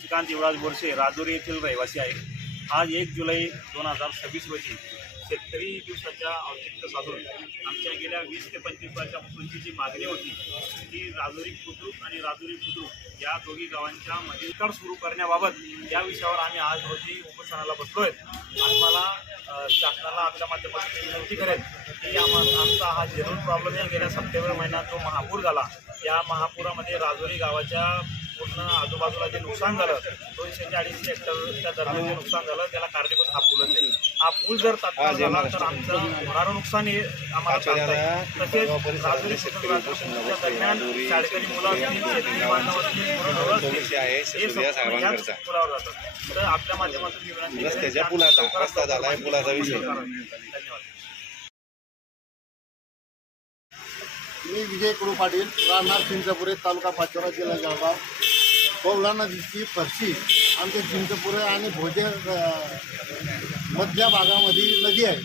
श्रीकांत युवराज बोरसे राजुरी येथील रहिवासी आहे. आज 1 जुलै 2026 रोजी शेतकरी दिवसाच्या औचित्य साधून आमच्या गेल्या 20 ते 25 वर्षापासूनची जी मागणी होती ती राजुरी खुद्रुक आणि राजुरी खुद्रुक या दोघी गावांच्या मधील सुरू करण्याबाबत या विषयावर आम्ही आज रोजी उपोषणाला बसलोय. आणि मला शासनाला आपल्या माध्यमातून विनंती करेल की आमचा हा जेन्युइन प्रॉब्लेम आहे. गेल्या सप्टेंबर महिन्यात जो महापूर झाला या महापुरामध्ये राजुरी गावाच्या पूर्ण आजूबाजूला जे नुकसान झालं 200 ते 250 हेक्टरच्या दरम्यान जे नुकसान झालं त्याला कारणीभूत हा पूलच आहे. हा पूल जर तात्काळ झाला तर आमचं होणारं नुकसान हे आम्हाला सांगता येईल. तसेच राजुरी राजुरीच्या दरम्यान शाळकरी मुलं असतील, शेतकरी बांधव असतील, मुलं असतील हे पुलावर जातात. तर आपल्या माध्यमातून मी विनंती धन्यवाद. मी विजय कडू पाटील, राहणार चिंचपुरे, तालुका पाचोरा, जिल्हा जळगाव. पवला नदीची फरशी आमच्या चिंचपुरे आणि भोजे मधल्या भागामध्ये नदी आहे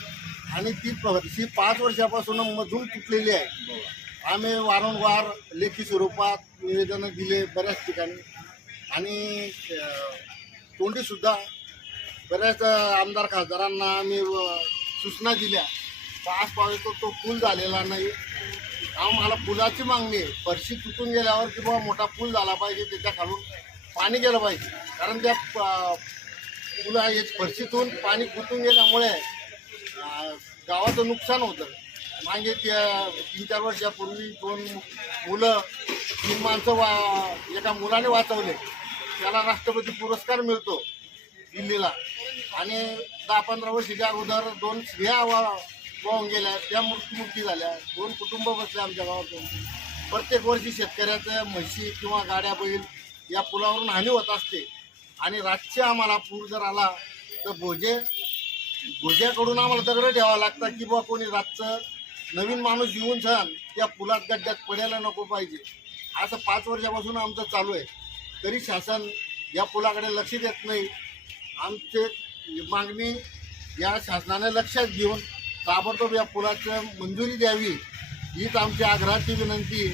आणि ती फरशी 5 वर्षापासून मधून तुटलेली आहे. आम्ही वारंवार लेखी स्वरूपात निवेदनं दिले बऱ्याच ठिकाणी आणि तोंडीसुद्धा बऱ्याच आमदार खासदारांना आम्ही सूचना दिल्या. पास पावे तो पूल झालेला नाही. आम्हाला पुलाची मागणी आहे. फरशी तुटून गेल्यावर किंवा मोठा पूल झाला पाहिजे, त्याच्या खालून पाणी गेलं पाहिजे. कारण त्या पुला फरशीतून पाणी कुठून गेल्यामुळे गावाचं नुकसान होतं. मागे त्या 3-4 वर्षापूर्वी 2 मुलं 3 माणसं एका मुलाने वाचवले. त्याला राष्ट्रपती पुरस्कार मिळतो दिल्लीला. आणि 10-15 वर्षाच्या अगोदर 2 स्त्रिया वाहून गेल्या, त्या मृत्यू झाल्या. 2 कुटुंब बसले आमच्या गावातून. प्रत्येक वर्षी शेतकऱ्याचं म्हशी किंवा गाड्या बैल या पुलावरून हानी होत असते. आणि रातचे आम्हाला पूर जर आला तर भोज्याकडून आम्हाला दगड ठेवावं लागतं की बुवा कोणी रातचं नवीन माणूस येऊन छान त्या पुलात गड्ड्यात पडायला नको पाहिजे. असं 5 वर्षापासून आमचं चालू आहे. तरी शासन या पुलाकडे लक्ष देत नाही. आमची मागणी या शासनाने लक्षात घेऊन ताबडतोब या पुलाची मंजुरी द्यावी हीच आमची आग्रहाची विनंती.